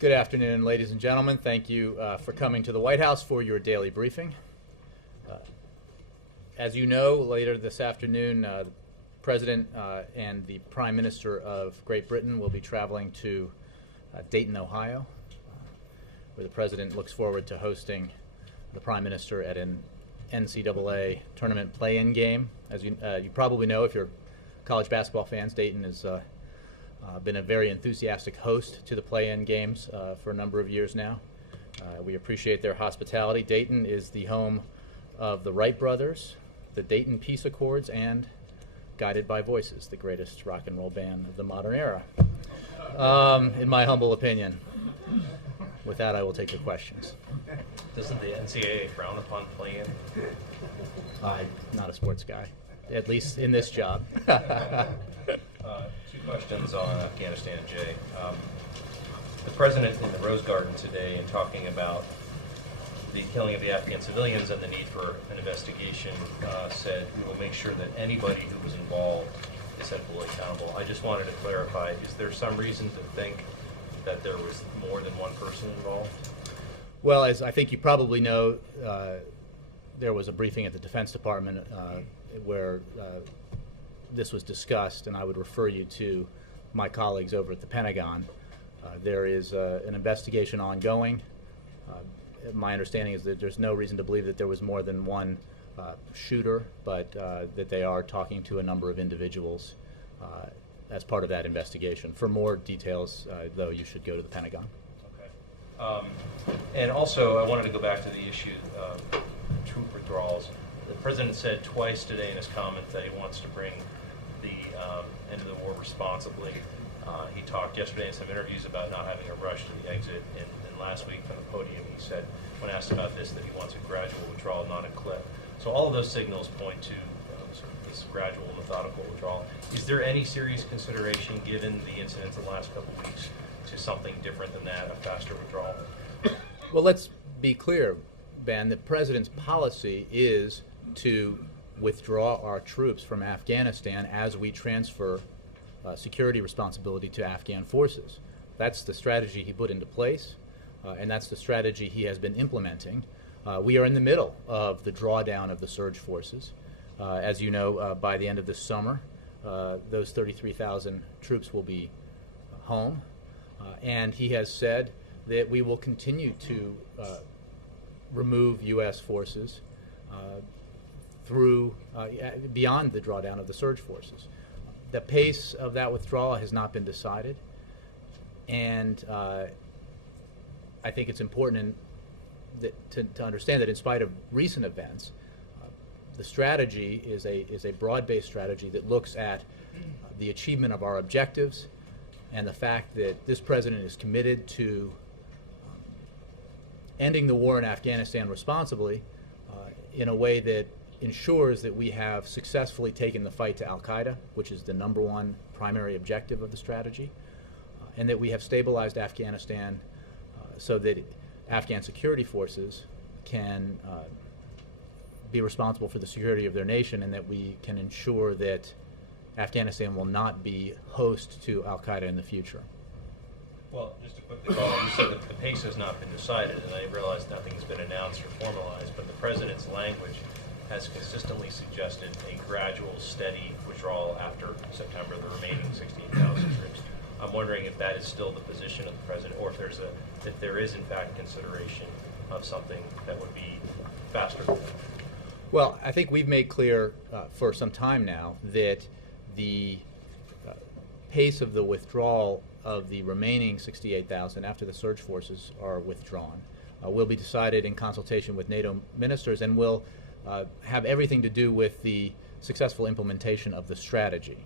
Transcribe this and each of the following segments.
Good afternoon, ladies and gentlemen. Thank you for coming to the White House for your daily briefing. As you know, later this afternoon, the President and the Prime Minister of Great Britain will be traveling to Dayton, Ohio, where the President looks forward to hosting the Prime Minister at an NCAA tournament play-in game. As you probably know, if you're college basketball fans, Dayton has been a very enthusiastic host to the play-in games for a number of years now. We appreciate their hospitality. Dayton is the home of the Wright brothers, the Dayton Peace Accords, and Guided by Voices, the greatest rock and roll band of the modern era, in my humble opinion. With that, I will take your questions. Doesn't the NCAA frown upon play-in? I'm not a sports guy, at least in this job. Two questions on Afghanistan, Jay. The President in the Rose Garden today, in talking about the killing of the Afghan civilians and the need for an investigation, said we will make sure that anybody who was involved is held fully accountable. I just wanted to clarify, is there some reason to think that there was more than one person involved? Well, as I think you probably know, there was a briefing at the Defense Department where this was discussed, and I would refer you to my colleagues over at the Pentagon. There is an investigation ongoing. My understanding is that there's no reason to believe that there was more than one shooter, but that they are talking to a number of individuals as part of that investigation. For more details, though, you should go to the Pentagon. Okay. And also, I wanted to go back to the issue of troop withdrawals. The President said twice today in his comments that he wants to bring the end of the war responsibly. He talked yesterday in some interviews about not having a rush to the exit, and last week from the podium he said, when asked about this, that he wants a gradual withdrawal, not a cliff. So all of those signals point to sort of this gradual, methodical withdrawal. Is there any serious consideration, given the incidents of the last couple of weeks, to something different than that, a faster withdrawal? Well, let's be clear, Ben. The President's policy is to withdraw our troops from Afghanistan as we transfer security responsibility to Afghan forces. That's the strategy he put into place, and that's the strategy he has been implementing. We are in the middle of the drawdown of the surge forces. As you know, by the end of this summer, those 33,000 troops will be home, and he has said that we will continue to remove U.S. forces through beyond the drawdown of the surge forces. The pace of that withdrawal has not been decided, and I think it's important to understand that in spite of recent events, the strategy is a broad-based strategy that looks at the achievement of our objectives and the fact that this President is committed to ending the war in Afghanistan responsibly in a way that ensures that we have successfully taken the fight to al-Qaeda, which is the number one primary objective of the strategy, and that we have stabilized Afghanistan so that Afghan security forces can be responsible for the security of their nation, and that we can ensure that Afghanistan will not be host to al-Qaeda in the future. Well, just to quickly follow, you said that the pace has not been decided, and I realize nothing has been announced or formalized, but the President's language has consistently suggested a gradual, steady withdrawal after September, the remaining 16,000 troops. I'm wondering if that is still the position of the President, or if there is in fact consideration of something that would be faster. Well, I think we've made clear for some time now that the pace of the withdrawal of the remaining 68,000 after the surge forces are withdrawn will be decided in consultation with NATO ministers, and will have everything to do with the successful implementation of the strategy.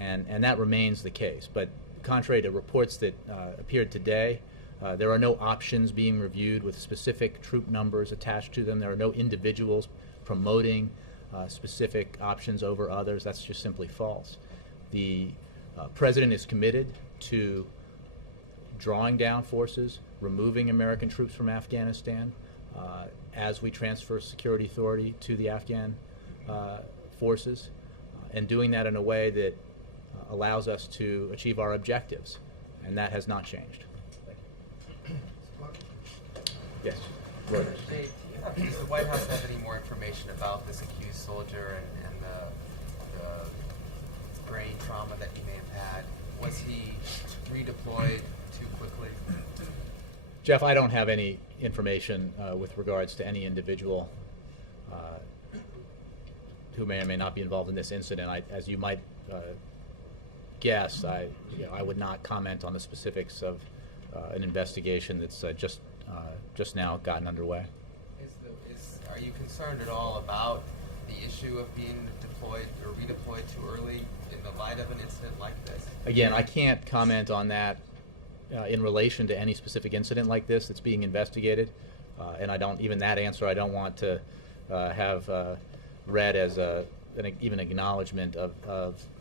And that remains the case. But contrary to reports that appeared today, there are no options being reviewed with specific troop numbers attached to them. There are no individuals promoting specific options over others. That's just simply false. The President is committed to drawing down forces, removing American troops from Afghanistan as we transfer security authority to the Afghan forces, and doing that in a way that allows us to achieve our objectives, and that has not changed. Thank you. Yes. Reuters. Does the White House have any more information about this accused soldier and the brain trauma that he may have had? Was he redeployed too quickly? Jeff, I don't have any information with regards to any individual who may or may not be involved in this incident. As you might guess, I would not comment on the specifics of an investigation that's just now gotten underway. Are you concerned at all about the issue of being deployed or redeployed too early in the light of an incident like this? Again, I can't comment on that in relation to any specific incident like this that's being investigated, and I don't even that answer I don't want to have read as even acknowledgement of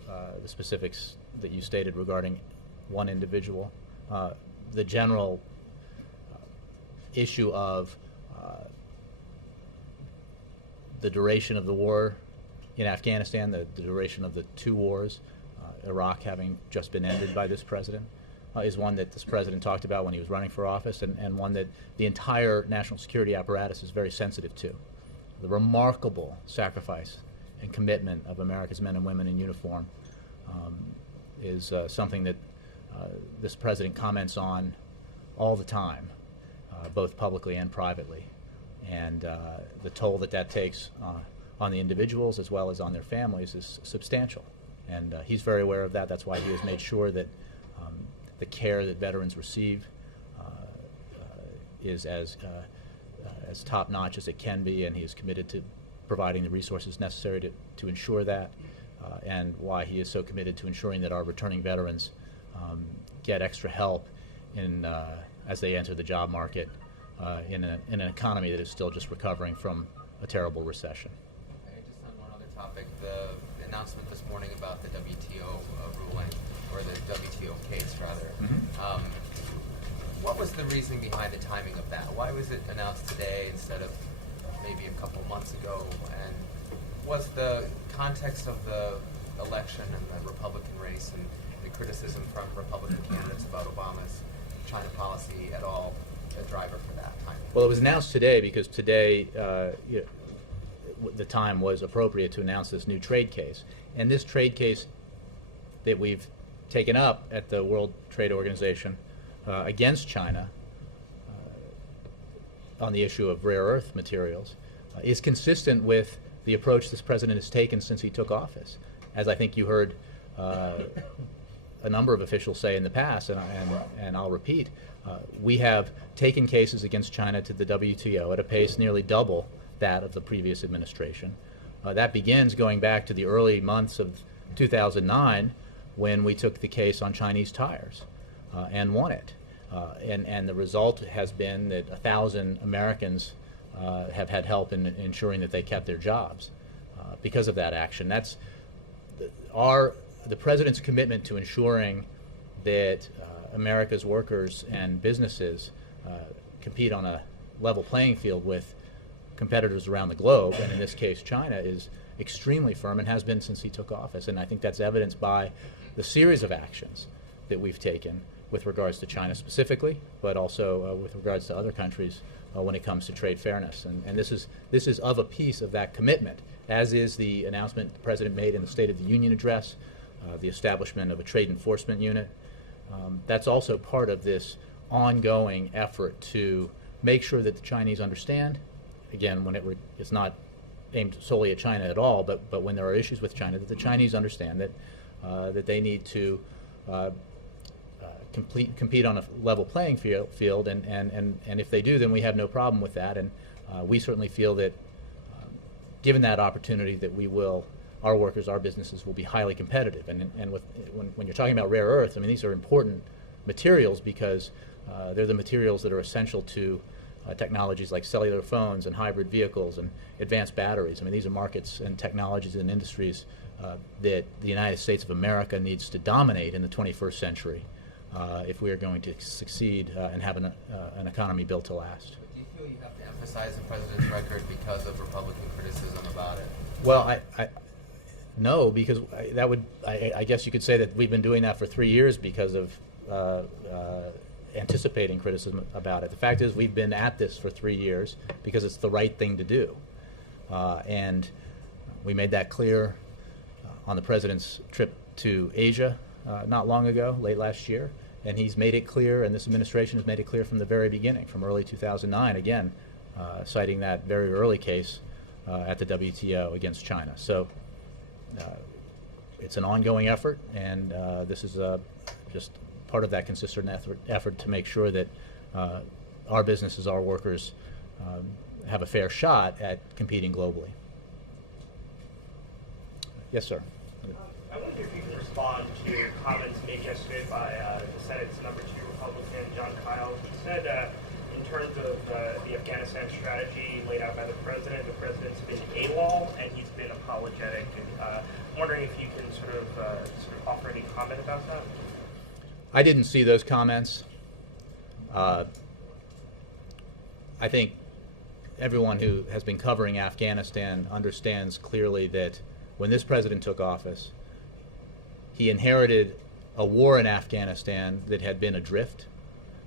the specifics that you stated regarding one individual. The general issue of the duration of the war in Afghanistan, the duration of the two wars, Iraq having just been ended by this president, is one that this president talked about when he was running for office, and one that the entire national security apparatus is very sensitive to. The remarkable sacrifice and commitment of America's men and women in uniform is something that this president comments on all the time, both publicly and privately. And the toll that takes on the individuals as well as on their families is substantial. And he's very aware of that. That's why he has made sure that the care that veterans receive is as top-notch as it can be, and he is committed to providing the resources necessary to ensure that, and why he is so committed to ensuring that our returning veterans get extra help as they enter the job market in an economy that is still just recovering from a terrible recession. Okay, just on one other topic, the announcement this morning about the WTO ruling, or the WTO case rather. Mm-hmm. What was the reasoning behind the timing of that? Why was it announced today instead of maybe a couple months ago? And was the context of the election and the Republican race and the criticism from Republican candidates about Obama's China policy at all a driver for that timing? Well, it was announced today because today the time was appropriate to announce this new trade case. And this trade case that we've taken up at the World Trade Organization against China on the issue of rare earth materials is consistent with the approach this president has taken since he took office. As I think you heard a number of officials say in the past, and I'll repeat, we have taken cases against China to the WTO at a pace nearly double that of the previous administration. That begins going back to the early months of 2009 when we took the case on Chinese tires and won it. And the result has been that 1,000 Americans have had help in ensuring that they kept their jobs because of that action. That's the president's commitment to ensuring that America's workers and businesses compete on a level playing field with competitors around the globe, and in this case China, is extremely firm and has been since he took office. And I think that's evidenced by the series of actions that we've taken with regards to China specifically, but also with regards to other countries when it comes to trade fairness. And this is of a piece of that commitment, as is the announcement the President made in the State of the Union address, the establishment of a trade enforcement unit. That's also part of this ongoing effort to make sure that the Chinese understand, again, when it's not aimed solely at China at all, but when there are issues with China, that the Chinese understand that they need to compete on a level playing field, and if they do, then we have no problem with that. And we certainly feel that given that opportunity, that our workers, our businesses will be highly competitive. And when you're talking about rare earths, I mean, these are important materials because they're the materials that are essential to technologies like cellular phones and hybrid vehicles and advanced batteries. I mean, these are markets and technologies and industries that the United States of America needs to dominate in the 21st century if we are going to succeed and have an economy built to last. But do you feel you have to emphasize the president's record because of Republican criticism about it? Well, no, because I guess you could say that we've been doing that for 3 years because of anticipating criticism about it. The fact is we've been at this for 3 years because it's the right thing to do. And we made that clear on the President's trip to Asia not long ago, late last year. And he's made it clear, and this administration has made it clear from the very beginning, from early 2009, again, citing that very early case at the WTO against China. So it's an ongoing effort, and this is just part of that consistent effort to make sure that our businesses, our workers, have a fair shot at competing globally. Yes, sir. I wonder if you could respond to comments made yesterday by the Senate's #2 Republican, John Kyle. He said in terms of the Afghanistan strategy laid out by the president's been AWOL and he's been apologetic. And I'm wondering if you can sort of offer any comment about that? I didn't see those comments. I think everyone who has been covering Afghanistan understands clearly that when this president took office, he inherited a war in Afghanistan that had been adrift,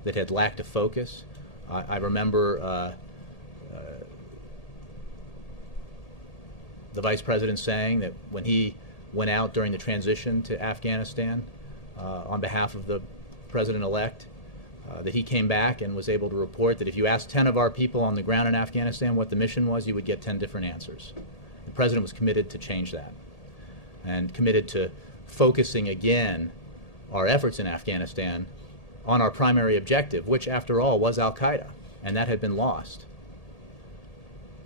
that had lacked a focus. I remember the vice president saying that when he went out during the transition to Afghanistan on behalf of the president-elect, that he came back and was able to report that if you asked 10 of our people on the ground in Afghanistan what the mission was, you would get 10 different answers. The president was committed to change that and committed to focusing again our efforts in Afghanistan on our primary objective, which after all was Al-Qaeda, and that had been lost.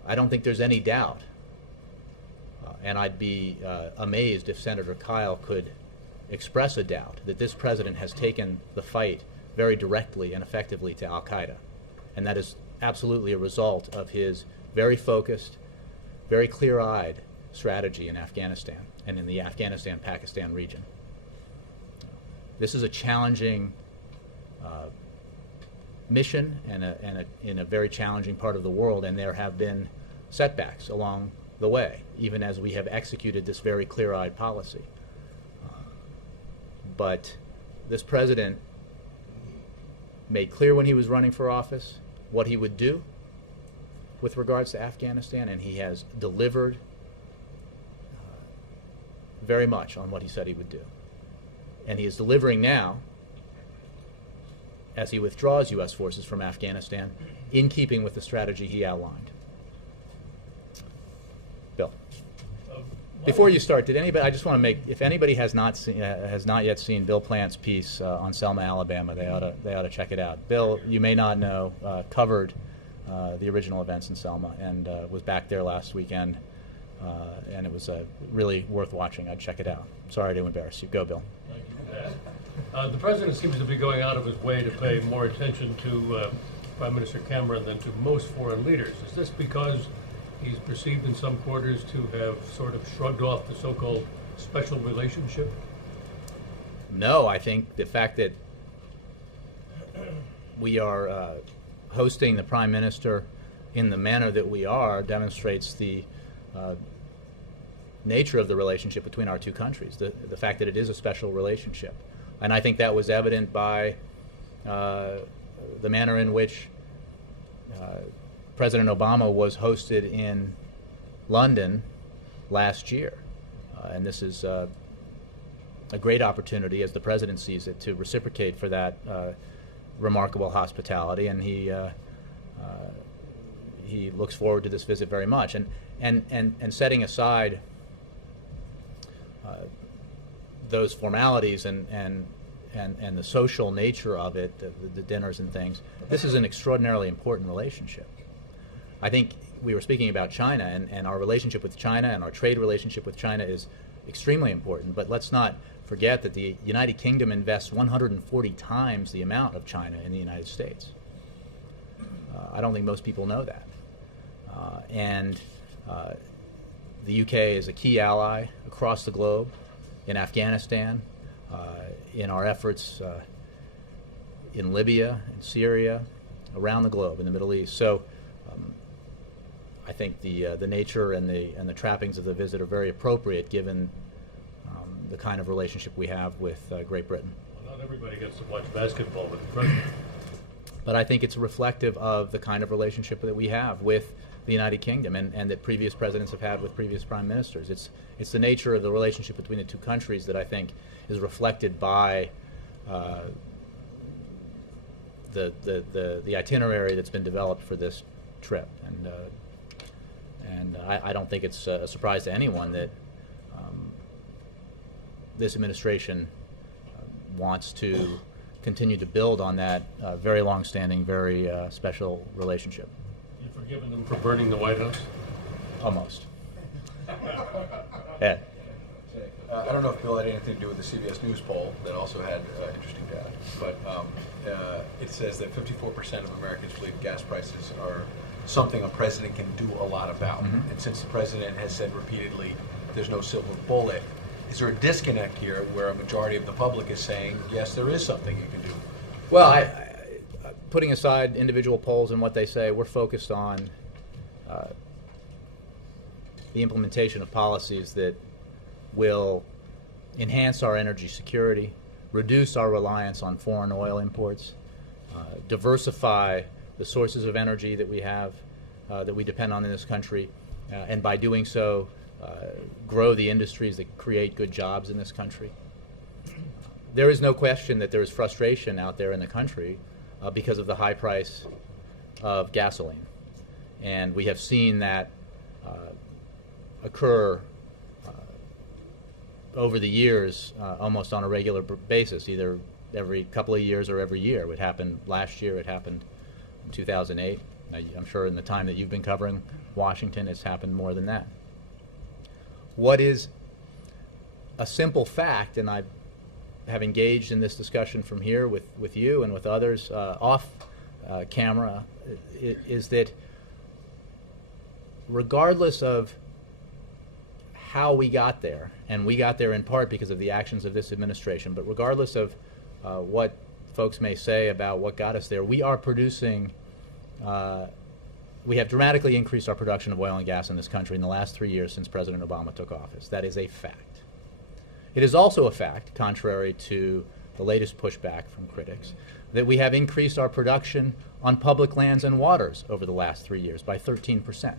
I don't think there's any doubt, and I'd be amazed if Senator Kyle could express a doubt that this president has taken the fight very directly and effectively to Al-Qaeda, and that is absolutely a result of his very focused, very clear-eyed strategy in Afghanistan and in the Afghanistan-Pakistan region. This is a challenging mission and in a very challenging part of the world, and there have been setbacks along the way, even as we have executed this very clear-eyed policy. But this president made clear when he was running for office what he would do with regards to Afghanistan, and he has delivered very much on what he said he would do. And he is delivering now as he withdraws U.S. forces from Afghanistan in keeping with the strategy he outlined. Bill. Before you start, did anybody? I just want to make, if anybody has not yet seen Bill Plant's piece on Selma, Alabama, they ought to check it out. Bill, you may not know, covered the original events in Selma and was back there last weekend, and it was really worth watching. I'd check it out. Sorry to embarrass you. Go, Bill. Thank you for that. The president seems to be going out of his way to pay more attention to Prime Minister Cameron than to most foreign leaders. Is this because he's perceived in some quarters to have sort of shrugged off the so-called special relationship? No, I think the fact that we are hosting the Prime Minister in the manner that we are demonstrates the nature of the relationship between our two countries, the fact that it is a special relationship. And I think that was evident by the manner in which President Obama was hosted in London last year. And this is a great opportunity, as the President sees it, to reciprocate for that remarkable hospitality. And he looks forward to this visit very much. And setting aside those formalities and the social nature of it, the dinners and things, this is an extraordinarily important relationship. I think we were speaking about China, and our relationship with China and our trade relationship with China is extremely important, but let's not forget that the United Kingdom invests 140 times the amount of China in the United States. I don't think most people know that. And the UK is a key ally across the globe, in Afghanistan, in our efforts in Libya, in Syria, around the globe, in the Middle East. So I think the nature and the trappings of the visit are very appropriate given the kind of relationship we have with Great Britain. Well, not everybody gets to watch basketball with the president. But I think it's reflective of the kind of relationship that we have with the United Kingdom and that previous presidents have had with previous prime ministers. It's the nature of the relationship between the two countries that I think is reflected by the itinerary that's been developed for this trip. And I don't think it's a surprise to anyone that this administration wants to continue to build on that very long-standing, very special relationship. You've forgiven them for burning the White House? Almost. Ed. I don't know if Bill had anything to do with the CBS News poll that also had interesting data, but it says that 54% of Americans believe gas prices are something a president can do a lot about. Mm-hmm. And since the president has said repeatedly there's no silver bullet, is there a disconnect here where a majority of the public is saying, yes, there is something you can do? Well, putting aside individual polls and what they say, we're focused on the implementation of policies that will enhance our energy security, reduce our reliance on foreign oil imports, diversify the sources of energy that we have, that we depend on in this country, and by doing so, grow the industries that create good jobs in this country. There is no question that there is frustration out there in the country because of the high price of gasoline. And we have seen that occur over the years almost on a regular basis, either every couple of years or every year. It happened last year, it happened in 2008. I'm sure in the time that you've been covering Washington, it's happened more than that. What is a simple fact, and I have engaged in this discussion from here with you and with others off camera, is that regardless of how we got there, and we got there in part because of the actions of this administration, but regardless of what folks may say about what got us there, we are producing, we have dramatically increased our production of oil and gas in this country in the last 3 years since President Obama took office. That is a fact. It is also a fact, contrary to the latest pushback from critics, that we have increased our production on public lands and waters over the last 3 years by 13%.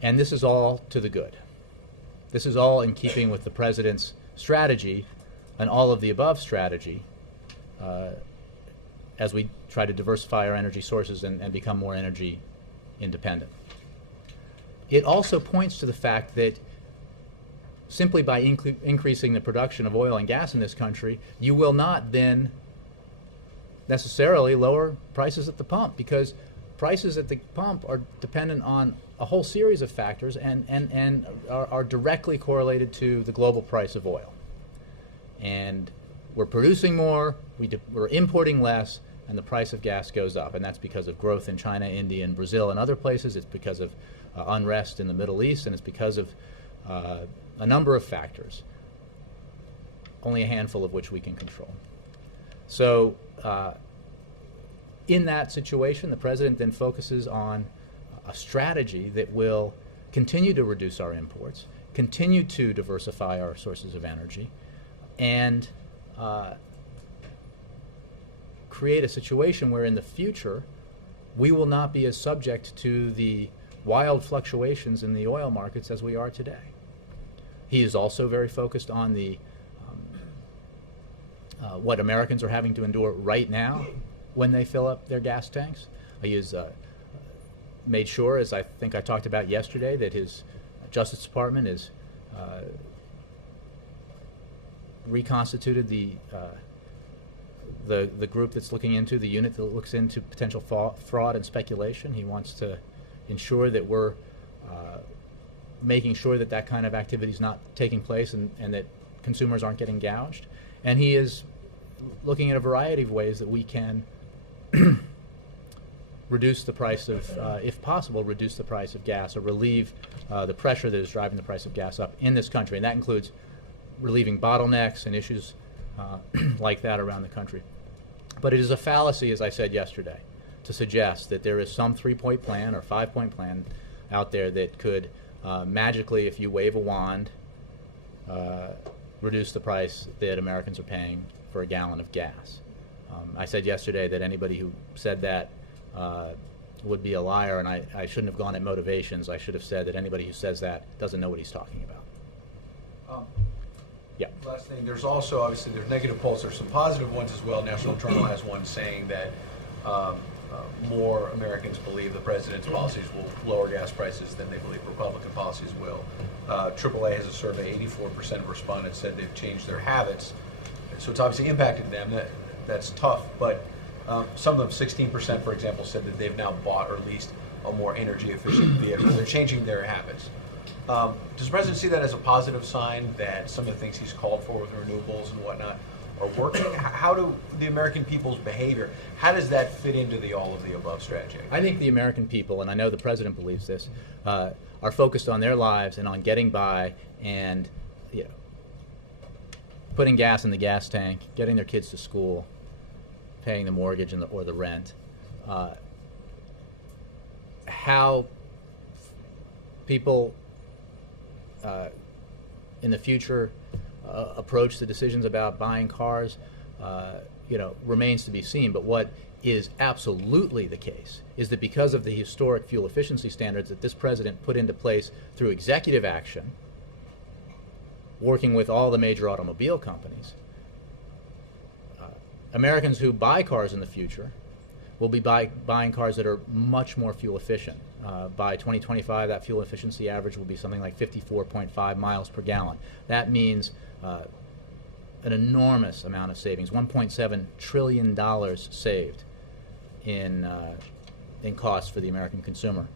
And this is all to the good. This is all in keeping with the president's strategy, and all of the above strategy, as we try to diversify our energy sources and become more energy independent. It also points to the fact that simply by increasing the production of oil and gas in this country, you will not then necessarily lower prices at the pump, because prices at the pump are dependent on a whole series of factors and are directly correlated to the global price of oil. And we're producing more, we're importing less, and the price of gas goes up. And that's because of growth in China, India, and Brazil and other places. It's because of unrest in the Middle East, and it's because of a number of factors, only a handful of which we can control. So in that situation, the president then focuses on a strategy that will continue to reduce our imports, continue to diversify our sources of energy, and create a situation where in the future we will not be as subject to the wild fluctuations in the oil markets as we are today. He is also very focused on the what Americans are having to endure right now when they fill up their gas tanks. He has made sure, as I think I talked about yesterday, that his Justice Department is reconstituted the group that's looking into, the unit that looks into potential fraud and speculation. He wants to ensure that we're making sure that that kind of activity is not taking place and that consumers aren't getting gouged. And he is looking at a variety of ways that we can reduce the price of, if possible, reduce the price of gas or relieve the pressure that is driving the price of gas up in this country. And that includes relieving bottlenecks and issues like that around the country. But it is a fallacy, as I said yesterday, to suggest that there is some 3-point plan or 5-point plan out there that could magically, if you wave a wand, reduce the price that Americans are paying for a gallon of gas. I said yesterday that anybody who said that would be a liar, and I shouldn't have gone at motivations. I should have said that anybody who says that doesn't know what he's talking about. Yeah. Last thing, there's also, obviously, there's negative polls. There's some positive ones as well. National Journal has one saying that more Americans believe the president's policies will lower gas prices than they believe Republican policies will. AAA has a survey, 84% of respondents said they've changed their habits. So it's obviously impacted them. That's tough, but some of them, 16%, for example, said that they've now bought or leased a more energy efficient vehicle. They're changing their habits. Does the president see that as a positive sign that some of the things he's called for with renewables and whatnot are working? How do the American people's behavior, how does that fit into the all of the above strategy? I think the American people, and I know the president believes this, are focused on their lives and on getting by and putting gas in the gas tank, getting their kids to school, paying the mortgage and or the rent. How people in the future approach the decisions about buying cars, remains to be seen. But what is absolutely the case is that because of the historic fuel efficiency standards that this president put into place through executive action, working with all the major automobile companies, Americans who buy cars in the future will be buying cars that are much more fuel efficient. By 2025, that fuel efficiency average will be something like 54.5 miles per gallon. That means an enormous amount of savings, $1.7 trillion saved in costs for the American consumer.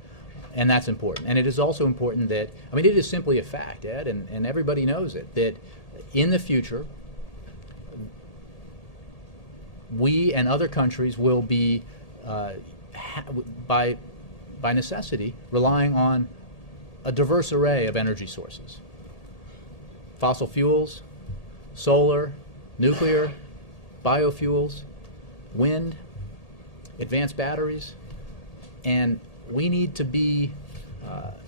And that's important. And it is also important that, it is simply a fact, Ed, and everybody knows it, that in the future, we and other countries will be, by necessity, relying on a diverse array of energy sources. Fossil fuels, solar, nuclear, biofuels, wind, advanced batteries, and we need to be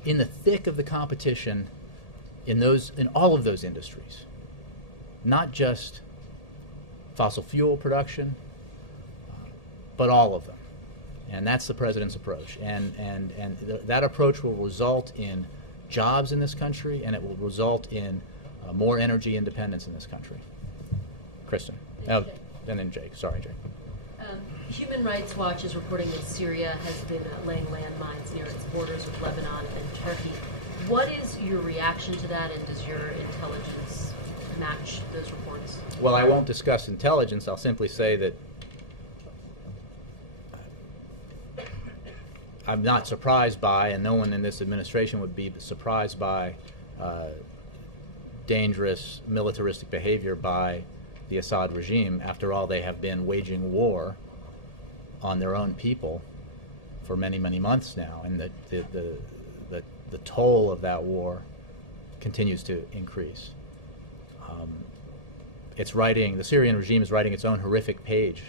in the thick of the competition in all of those industries, not just fossil fuel production, but all of them. And that's the president's approach. And that approach will result in jobs in this country, and it will result in more energy independence in this country. Kristen. And then Jake. Sorry, Jake. Human Rights Watch is reporting that Syria has been laying landmines near its borders with Lebanon and Turkey. What is your reaction to that, and does your intelligence match those reports? Well, I won't discuss intelligence. I'll simply say that I'm not surprised by, and no one in this administration would be surprised by, dangerous militaristic behavior by the Assad regime. After all, they have been waging war on their own people for many, many months now, and the toll of that war continues to increase. The Syrian regime is writing its own horrific page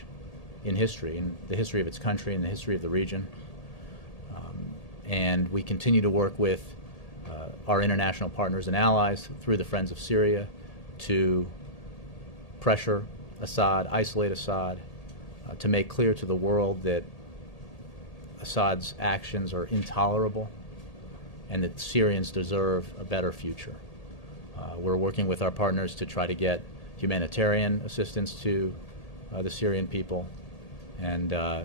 in history, in the history of its country and the history of the region. And we continue to work with our international partners and allies through the Friends of Syria to pressure Assad, isolate Assad, to make clear to the world that Assad's actions are intolerable and that Syrians deserve a better future. We're working with our partners to try to get humanitarian assistance to the Syrian people and to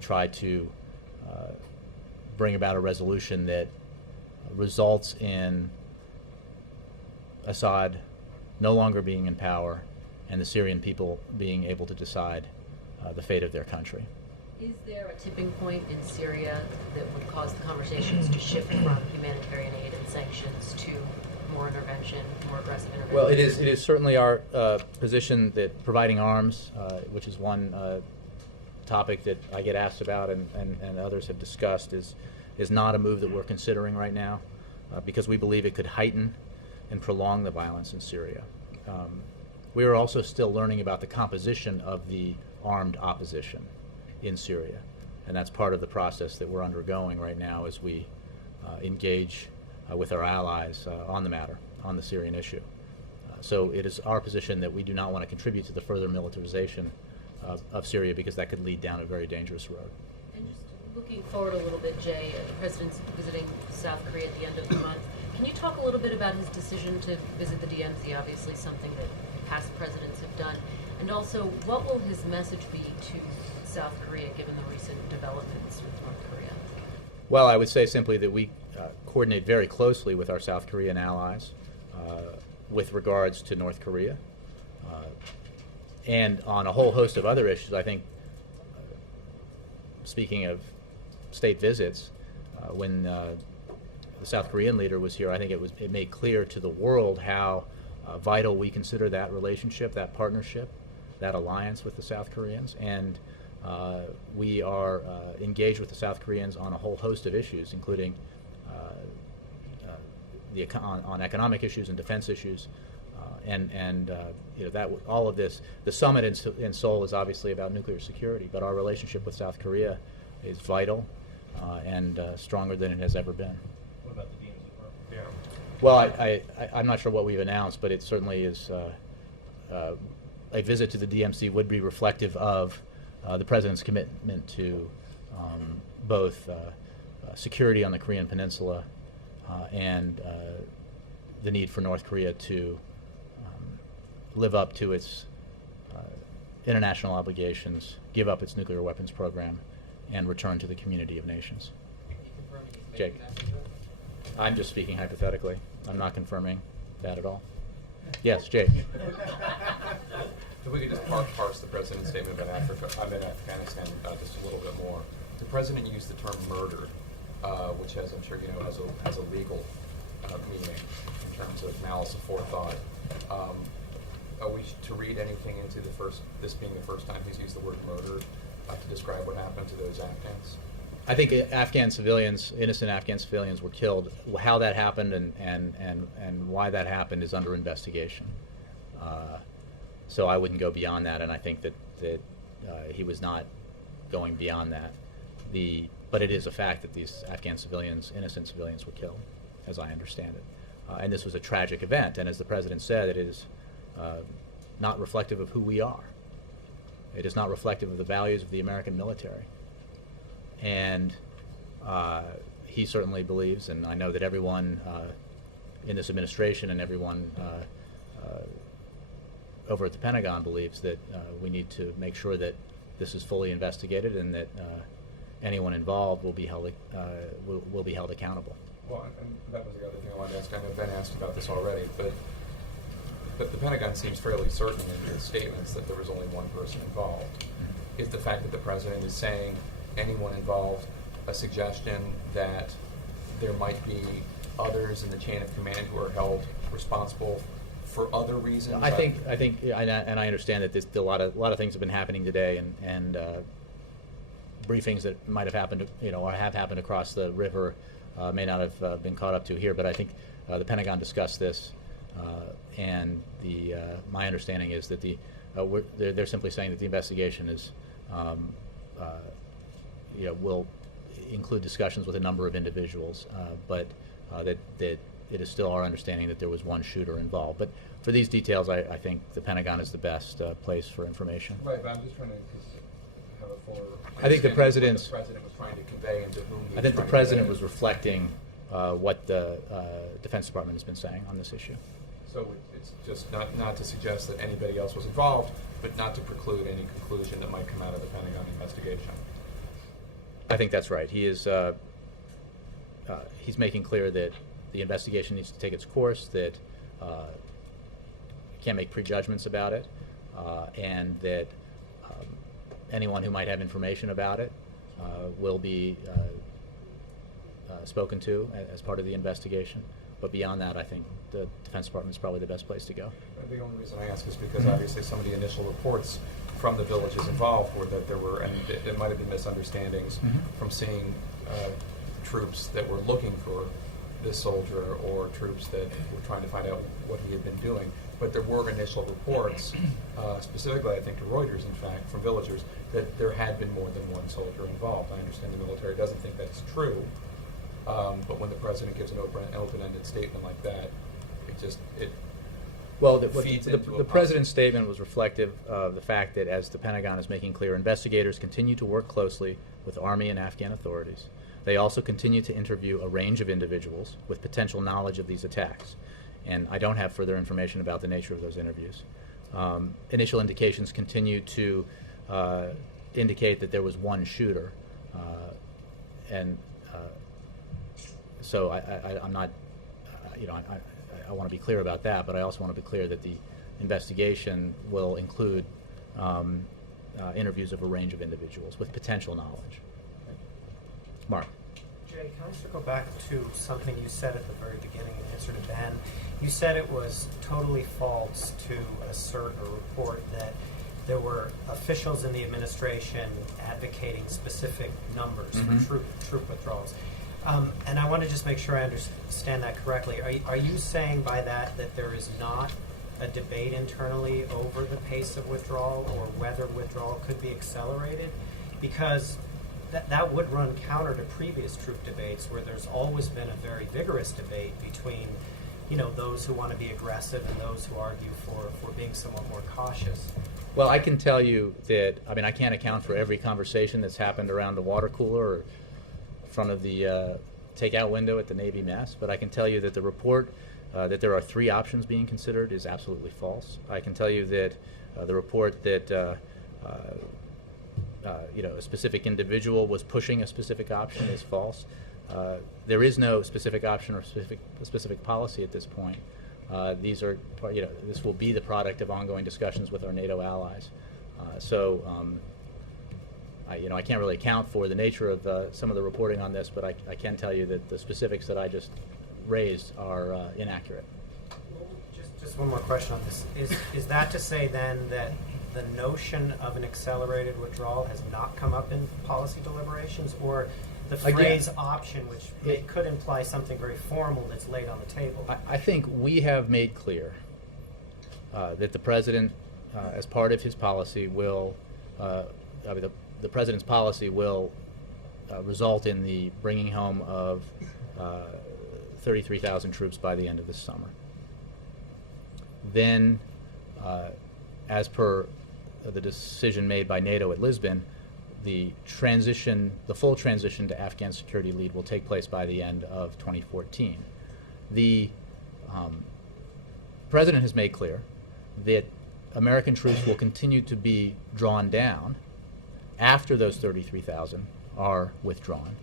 try to bring about a resolution that results in Assad no longer being in power and the Syrian people being able to decide the fate of their country. Is there a tipping point in Syria that would cause the conversations to shift from humanitarian aid and sanctions to more intervention, more aggressive intervention? Well, it is certainly our position that providing arms, which is one topic that I get asked about and others have discussed, is not a move that we're considering right now because we believe it could heighten and prolong the violence in Syria. We are also still learning about the composition of the armed opposition in Syria, and that's part of the process that we're undergoing right now as we engage with our allies on the matter, on the Syrian issue. So it is our position that we do not want to contribute to the further militarization of Syria, because that could lead down a very dangerous road. And just looking forward a little bit, Jay, the president's visiting South Korea at the end of the month. Can you talk a little bit about his decision to visit the DMZ, obviously something that past presidents have done? And also, what will his message be to South Korea given the recent developments with North Korea? Well, I would say simply that we coordinate very closely with our South Korean allies with regards to North Korea. And on a whole host of other issues. I think, speaking of state visits, when the South Korean leader was here, I think it made clear to the world how vital we consider that relationship, that partnership, that alliance with the South Koreans. And we are engaged with the South Koreans on a whole host of issues, including on economic issues and defense issues. All of this, the summit in Seoul is obviously about nuclear security, but our relationship with South Korea is vital and stronger than it has ever been. What about the DMZ program? Well, I'm not sure what we've announced, but it certainly is a visit to the DMZ would be reflective of the President's commitment to both security on the Korean Peninsula and the need for North Korea to live up to its international obligations, give up its nuclear weapons program, and return to the community of nations. Jake. I'm just speaking hypothetically. I'm not confirming that at all. Yes, Jake. If we could just parse the President's statement about Afghanistan just a little bit more. The President used the term murdered, which, as I'm sure you know, has a legal meaning in terms of malice aforethought. Are we to read anything into this being the first time he's used the word murdered to describe what happened to those Afghans? I think Afghan civilians, innocent Afghan civilians, were killed. How that happened and why that happened is under investigation. So I wouldn't go beyond that, and I think that he was not going beyond that. But it is a fact that these Afghan civilians, innocent civilians, were killed, as I understand it. And this was a tragic event, and as the President said, it is not reflective of who we are. It is not reflective of the values of the American military. And he certainly believes, and I know that everyone in this administration and everyone over at the Pentagon believes that we need to make sure that this is fully investigated and that anyone involved will be held accountable. Well, and that was the other thing I wanted to ask. I know Ben asked about this already, but the Pentagon seems fairly certain in its statements that there was only one person involved. Is the fact that the President is saying anyone involved a suggestion that there might be others in the chain of command who are held responsible for other reasons? I think, and I understand that a lot of things have been happening today, and briefings that might have happened, or have happened across the river, may not have been caught up to here. But I think the Pentagon discussed this, and my understanding is that they're simply saying that the investigation is, will include discussions with a number of individuals, but that it is still our understanding that there was one shooter involved. But for these details, I think the Pentagon is the best place for information. Right, but I'm just trying to have a fuller. I think the President's. What the President was trying to convey and to whom he I think the was trying to President convey. was reflecting what the Defense Department has been saying on this issue. So it's just not to suggest that anybody else was involved, but not to preclude any conclusion that might come out of the Pentagon investigation. I think that's right. He's making clear that the investigation needs to take its course, that can't make prejudgments about it, and that anyone who might have information about it will be spoken to as part of the investigation. But beyond that, I think the Defense Department is probably the best place to go. The only reason I ask is because obviously some of the initial reports from the villages involved were that there were, and there might have been misunderstandings from seeing troops that were looking for this soldier or troops that were trying to find out what he had been doing. But there were initial reports, specifically I think to Reuters, in fact, from villagers, that there had been more than one soldier involved. I understand the military doesn't think that's true, but when the President gives an open-ended statement like that, Well, feeds into the President's statement was reflective of the fact that, as the Pentagon is making clear, investigators continue to work closely with Army and Afghan authorities. They also continue to interview a range of individuals with potential knowledge of these attacks. And I don't have further information about the nature of those interviews. Initial indications continue to indicate that there was one shooter. So I'm not, I want to be clear about that, but I also want to be clear that the investigation will include interviews of a range of individuals with potential knowledge. Mark. Jay, can I circle back to something you said at the very beginning in answer to Ben? You said it was totally false to assert or report that there were officials in the administration advocating specific numbers for troop withdrawals. And I want to just make sure I understand that correctly. Are you saying by that that there is not a debate internally over the pace of withdrawal or whether withdrawal could be accelerated? Because that would run counter to previous troop debates where there's always been a very vigorous debate between those who want to be aggressive and those who argue for being somewhat more cautious. Well, I can tell you that, I can't account for every conversation that's happened around the water cooler or in front of the takeout window at the Navy mess, but I can tell you that the report that there are 3 options being considered is absolutely false. I can tell you that the report that a specific individual was pushing a specific option is false. There is no specific option or specific policy at this point. These are, this will be the product of ongoing discussions with our NATO allies. I can't really account for the nature of some of the reporting on this, but I can tell you that the specifics that I just raised are inaccurate. Just one more question on this. Is that to say then that the notion of an accelerated withdrawal has not come up in policy deliberations, or the phrase option, which could imply something very formal that's laid on the table? I think we have made clear that the President, as part of his policy, will, the President's policy will result in the bringing home of 33,000 troops by the end of this summer. Then, as per the decision made by NATO at Lisbon, the full transition to Afghan security lead will take place by the end of 2014. The President has made clear that American troops will continue to be drawn down after those 33,000 are withdrawn.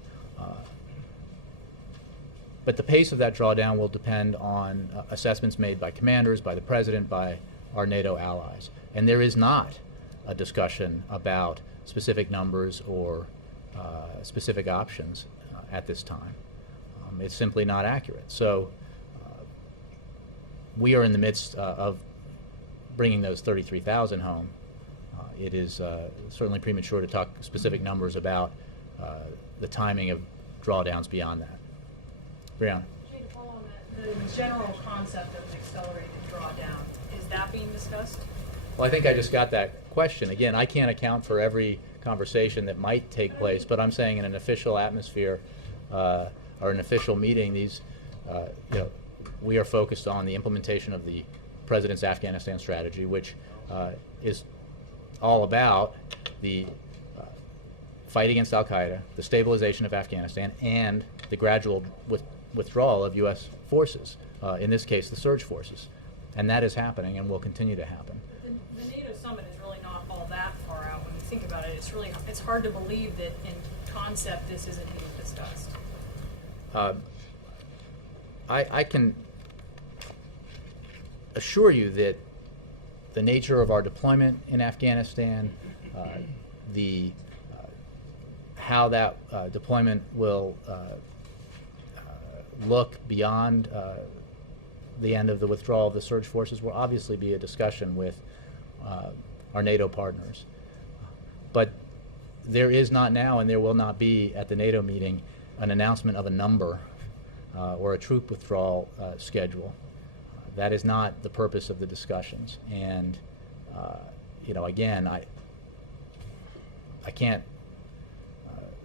But the pace of that drawdown will depend on assessments made by commanders, by the President, by our NATO allies. And there is not a discussion about specific numbers or specific options at this time. It's simply not accurate. So we are in the midst of bringing those 33,000 home. It is certainly premature to talk specific numbers about the timing of drawdowns beyond that. Brianna. Jay, to follow on that, the general concept of an accelerated drawdown, is that being discussed? Well, I think I just got that question. Again, I can't account for every conversation that might take place, but I'm saying in an official atmosphere or an official meeting, we are focused on the implementation of the President's Afghanistan strategy, which is all about the fight against al-Qaeda, the stabilization of Afghanistan, and the gradual withdrawal of U.S. forces, in this case the surge forces. And that is happening and will continue to happen. The NATO summit is really not all that far out when you think about it. It's hard to believe that in concept this isn't being discussed. I can assure you that the nature of our deployment in Afghanistan, how that deployment will look beyond the end of the withdrawal of the surge forces will obviously be a discussion with our NATO partners. But there is not now, and there will not be at the NATO meeting, an announcement of a number or a troop withdrawal schedule. That is not the purpose of the discussions. And again, I can't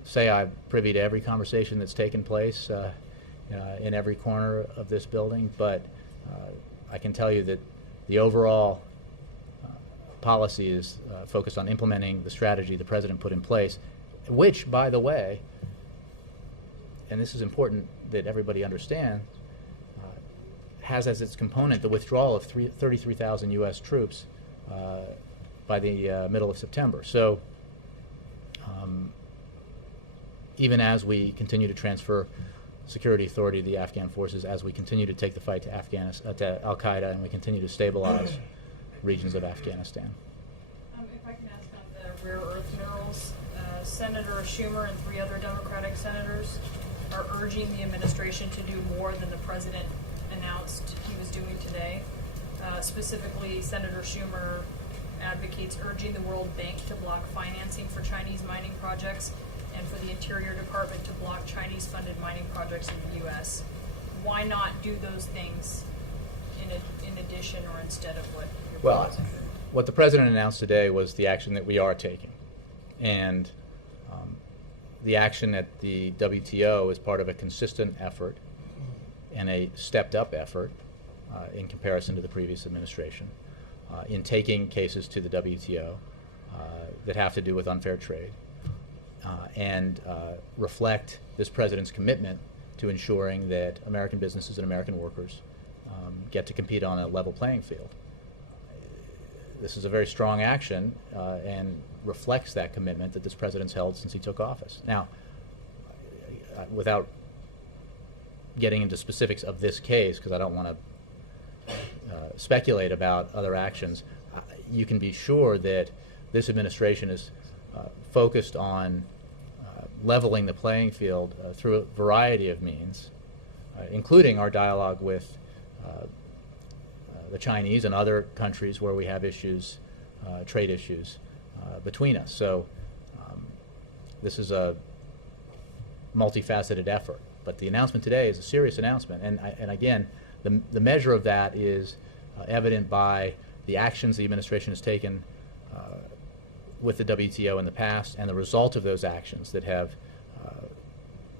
say I'm privy to every conversation that's taken place in every corner of this building, but I can tell you that The overall policy is focused on implementing the strategy the President put in place, which, by the way, and this is important that everybody understand, has as its component the withdrawal of 33,000 U.S. troops by the middle of September. So even as we continue to transfer security authority to the Afghan forces, as we continue to take the fight to Al-Qaeda, and we continue to stabilize regions of Afghanistan. If I can ask on the rare earth minerals, Senator Schumer and 3 other Democratic senators are urging the administration to do more than the president announced he was doing today. Specifically, Senator Schumer advocates urging the World Bank to block financing for Chinese mining projects and for the Interior Department to block Chinese-funded mining projects in the U.S. Why not do those things in addition or instead of what you're proposing? What the President announced today was the action that we are taking. And the action at the WTO is part of a consistent effort and a stepped-up effort in comparison to the previous administration in taking cases to the WTO that have to do with unfair trade and reflect this President's commitment to ensuring that American businesses and American workers get to compete on a level playing field. This is a very strong action and reflects that commitment that this President's held since he took office. Now, without getting into specifics of this case, because I don't want to speculate about other actions, you can be sure that this administration is focused on leveling the playing field through a variety of means, including our dialogue with the Chinese and other countries where we have issues, trade issues between us. So this is a multifaceted effort. But the announcement today is a serious announcement. And again, the measure of that is evident by the actions the administration has taken with the WTO in the past and the result of those actions that have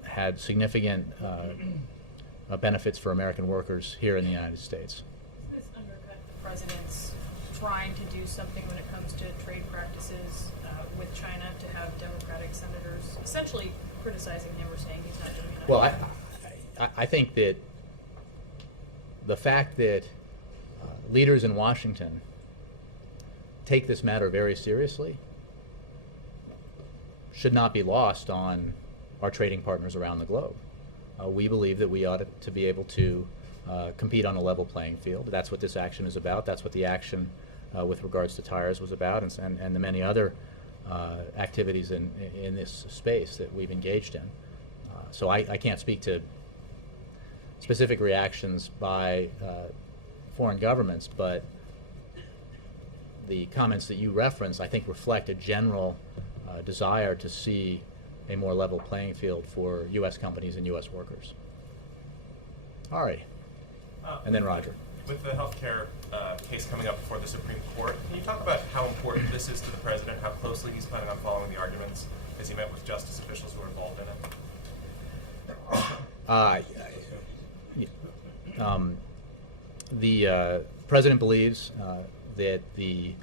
had significant benefits for American workers here in the United States. Does this undercut the President's trying to do something when it comes to trade practices with China, to have Democratic senators essentially criticizing him or saying he's not doing enough? Well, I think that the fact that leaders in Washington take this matter very seriously should not be lost on our trading partners around the globe. We believe that we ought to be able to compete on a level playing field. That's what this action is about. That's what the action with regards to tires was about, and the many other activities in this space that we've engaged in. So I can't speak to specific reactions by foreign governments, but the comments that you reference, I think, reflect a general desire to see a more level playing field for U.S. companies and U.S. workers. All right. And then Roger. With the healthcare case coming up before the Supreme Court, can you talk about how important this is to the President, how closely he's planning on following the arguments as he met with justice officials who are involved in it? The President believes that the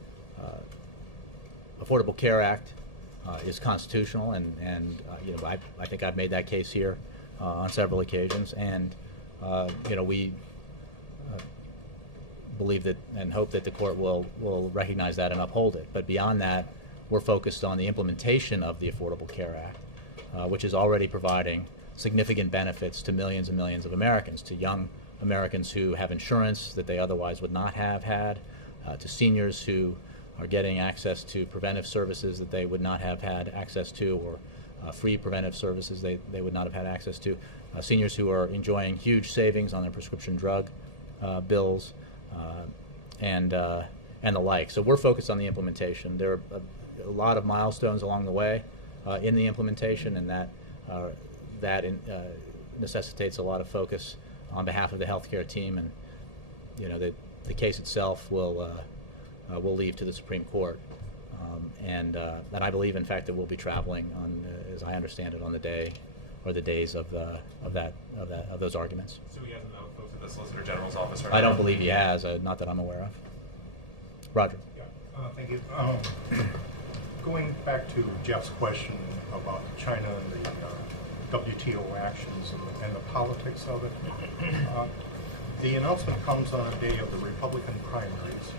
Affordable Care Act is constitutional, and you know, I think I've made that case here on several occasions, and you know, we believe that and hope that the court will recognize that and uphold it. But beyond that, we're focused on the implementation of the Affordable Care Act, which is already providing significant benefits to millions and millions of Americans, to young Americans who have insurance that they otherwise would not have had, to seniors who are getting access to preventive services that they would not have had access to, or free preventive services they would not have had access to, seniors who are enjoying huge savings on their prescription drug bills, and the like. So we're focused on the implementation. There are a lot of milestones along the way in the implementation, and that necessitates a lot of focus on behalf of the healthcare team. And you know, the case itself will leave to the Supreme Court, and I believe, in fact, that we'll be traveling on, as I understand it, on the day or the days of those arguments. So he hasn't met with folks at the Solicitor General's office, or I don't believe he has, not that I'm aware of. Roger. Yeah, thank you. Going back to Jeff's question about China and the WTO actions and the politics of it, the announcement comes on a day of the Republican primaries.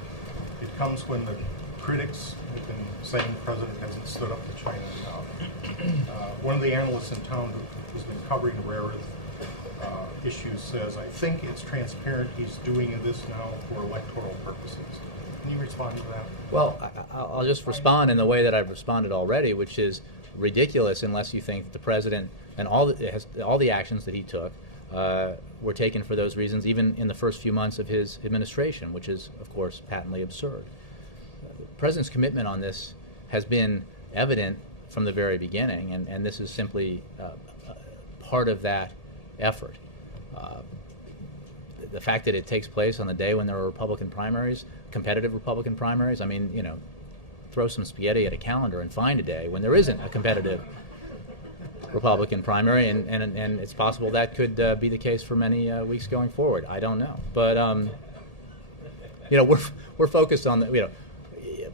It comes when the critics have been saying the president hasn't stood up to China enough. One of the analysts in town who's been covering the rare earth issues says, I think it's transparent he's doing this now for electoral purposes. Can you respond to that? Well, I'll just respond in the way that I've responded already, which is ridiculous unless you think that the president and all the actions that he took were taken for those reasons, even in the first few months of his administration, which is, of course, patently absurd. The president's commitment on this has been evident from the very beginning, and this is simply part of that effort. The fact that it takes place on the day when there are Republican primaries, competitive Republican primaries, I mean, you know, throw some spaghetti at a calendar and find a day when there isn't a competitive Republican primary, and it's possible that could be the case for many weeks going forward. I don't know, but you know, we're focused on the, you know,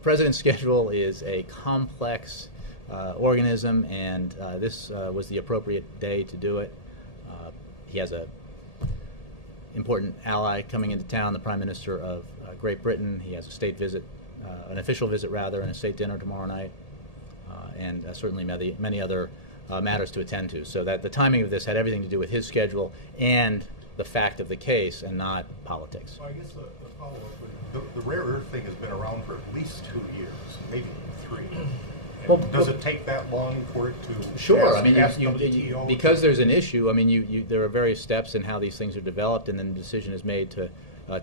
president's schedule is a complex organism, and this was the appropriate day to do it. He has a important ally coming into town, the Prime Minister of Great Britain. He has a state visit, an official visit rather, and a state dinner tomorrow night, and certainly many other matters to attend to. So that the timing of this had everything to do with his schedule and the fact of the case, and not politics. Well, I guess the follow-up, the rare earth thing has been around for at least 2 years, maybe 3. Well, does it take that long for it to? Sure. Ask, I mean, ask you, WTO because to, there's an issue. I mean, there are various steps in how these things are developed, and then the decision is made a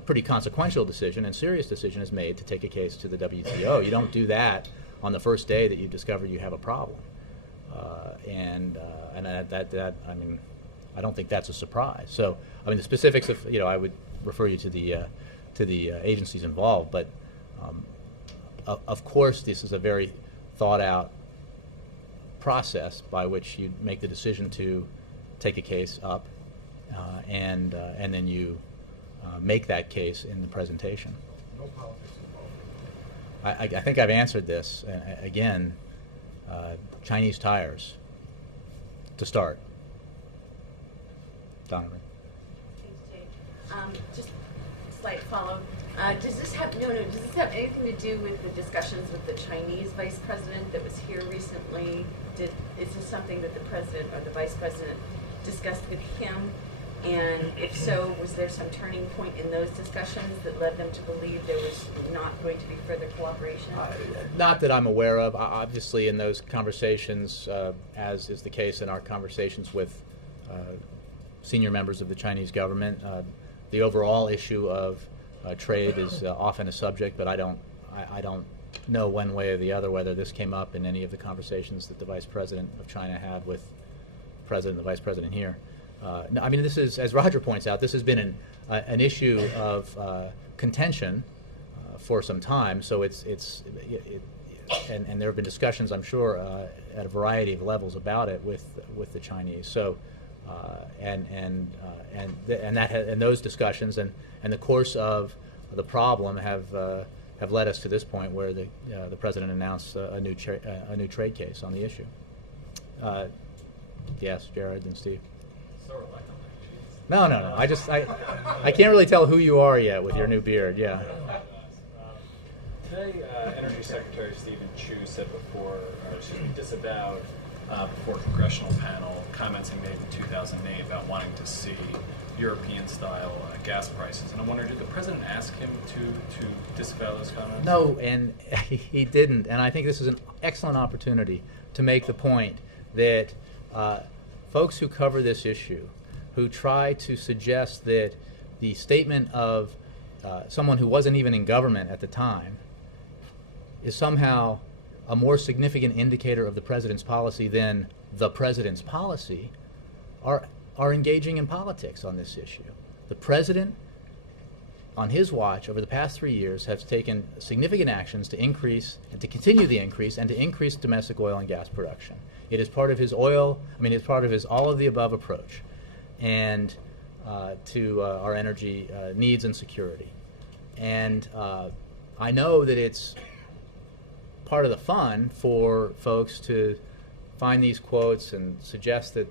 pretty consequential decision and serious decision is made to take a case to the WTO. You don't do that on the first day that you discover you have a problem, and that I mean, I don't think that's a surprise. So, I mean, the specifics of, you know, I would refer you to the agencies involved, but. Of course, this is a very thought-out process by which you make the decision to take a case up, and then you make that case in the presentation. No politics involved. I think I've answered this. Again, Chinese tires to start. Donovan. Just slight follow. Does this have anything to do with the discussions with the Chinese vice president that was here recently? Is this something that the president or the vice president discussed with him? And if so, was there some turning point in those discussions that led them to believe there was not going to be further cooperation? Not that I'm aware of. Obviously, in those conversations, as is the case in our conversations with senior members of the Chinese government, the overall issue of trade is often a subject, but I don't know one way or the other whether this came up in any of the conversations that the Vice President of China had with the President and the Vice President here. No, I mean, this is, as Roger points out, this has been an issue of contention for some time. So and there have been discussions, I'm sure, at a variety of levels about it with the Chinese. So and those discussions and the course of the problem have led us to this point where the president announced a new trade case on the issue. Yes, Jared and Steve. No. I can't really tell who you are yet with your new beard. Yeah. Today, Energy Secretary Stephen Chu said disavowed before a congressional panel comments he made in 2008 about wanting to see European-style gas prices. And I wonder, did the president ask him to disavow those comments? No, and he didn't. And I think this is an excellent opportunity to make the point that folks who cover this issue, who try to suggest that the statement of someone who wasn't even in government at the time is somehow a more significant indicator of the president's policy than the president's policy, are engaging in politics on this issue. The president, on his watch over the past 3 years, has taken significant actions to increase and to continue the increase and to increase domestic oil and gas production. It is part of his it's part of his all of the above approach and to our energy needs and security. And I know that it's part of the fun for folks to find these quotes and suggest that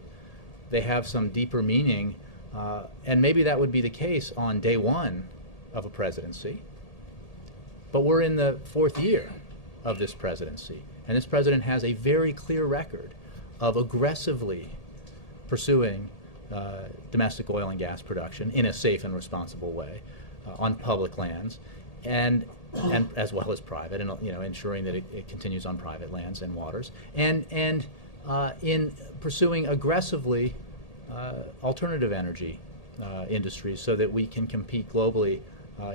they have some deeper meaning, and maybe that would be the case on day one of a presidency. But we're in the 4th year of this presidency, and this president has a very clear record of aggressively pursuing domestic oil and gas production in a safe and responsible way on public lands, and as well as private, and ensuring that it continues on private lands and waters, and in pursuing aggressively alternative energy industries, so that we can compete globally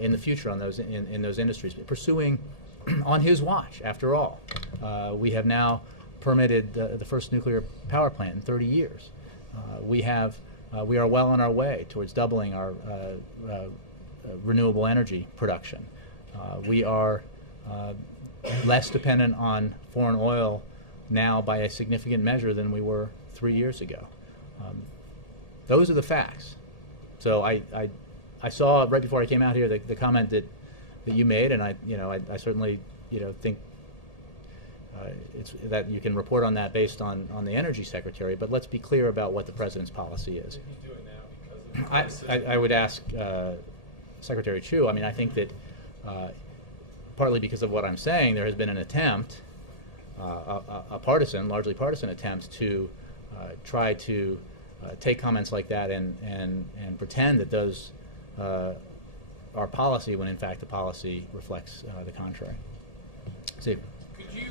in the future on those in those industries. Pursuing on his watch, after all, we have now permitted the first nuclear power plant in 30 years. We are well on our way towards doubling our renewable energy production. We are less dependent on foreign oil now by a significant measure than we were 3 years ago. Those are the facts. So I saw right before I came out here the comment that you made, and I certainly think it's that you can report on that based on the energy secretary. But let's be clear about what the president's policy is. He's doing now because of I would ask Secretary Chu. I mean, I think that partly because of what I'm saying, there has been an attempt, a largely partisan attempt, to try to take comments like that and pretend that those are policy, when in fact the policy reflects the contrary. Steve. Could you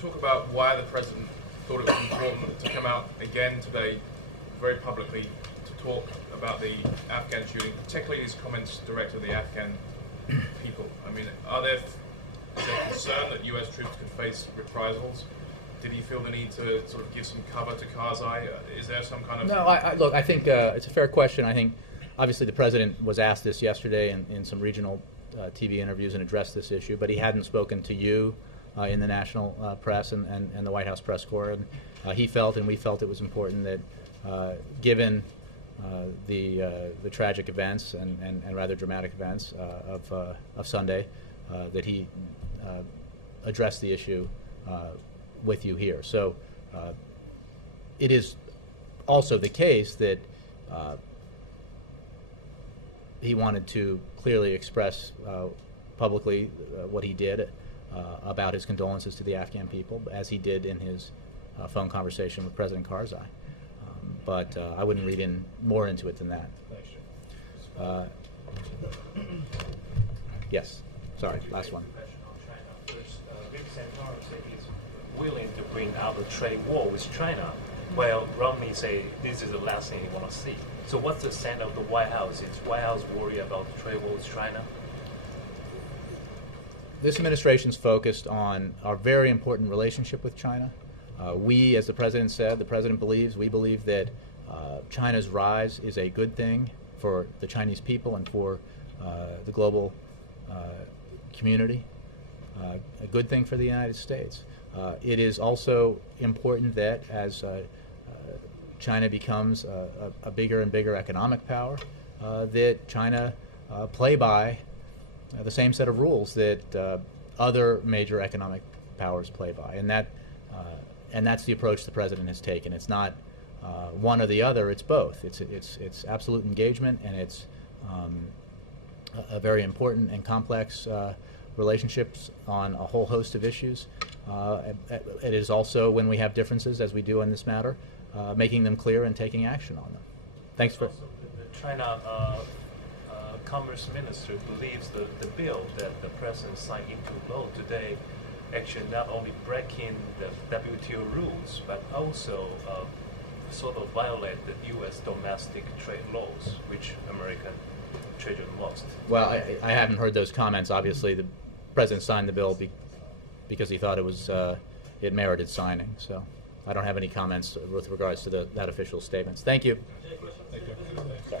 talk about why the president thought it was important to come out again today, very publicly, to talk about the Afghan shooting, particularly his comments directed to the Afghan people? I mean, is there concern that U.S. troops could face reprisals? Did he feel the need to sort of give some cover to Karzai? Is there some kind of... No, look, I think it's a fair question. I think obviously the president was asked this yesterday in some regional TV interviews and addressed this issue, but he hadn't spoken to you in the national press and the White House press corps. And he felt, and we felt, it was important that given the tragic events and rather dramatic events of Sunday, that he addressed the issue with you here. So it is also the case that he wanted to clearly express publicly what he did about his condolences to the Afghan people, as he did in his phone conversation with President Karzai. But I wouldn't read more into it than that. Yes. Sorry, last one. Willing to bring out a trade war with China, while Romney say this is the last thing he want to see. So what's the stand of the White House? Is White House worried about the trade war with China? This administration's focused on our very important relationship with China. We, as the president said, we believe that China's rise is a good thing for the Chinese people and for the global community, a good thing for the United States. It is also important that as China becomes a bigger and bigger economic power, that China play by the same set of rules that other major economic powers play by, and that's the approach the president has taken. It's not one or the other; it's both. It's absolute engagement, and it's a very important and complex relationships on a whole host of issues. It is also, when we have differences, as we do in this matter, making them clear and taking action on them. Thanks for. Also, the China Commerce Minister believes the bill that the president signed into law today actually not only breaking the WTO rules, but also sort of violate the U.S. domestic trade laws, which American treasure most. Well, I haven't heard those comments. Obviously, the president signed the bill because he thought it merited signing. So I don't have any comments with regards to that official statements. Thank you. Thank you.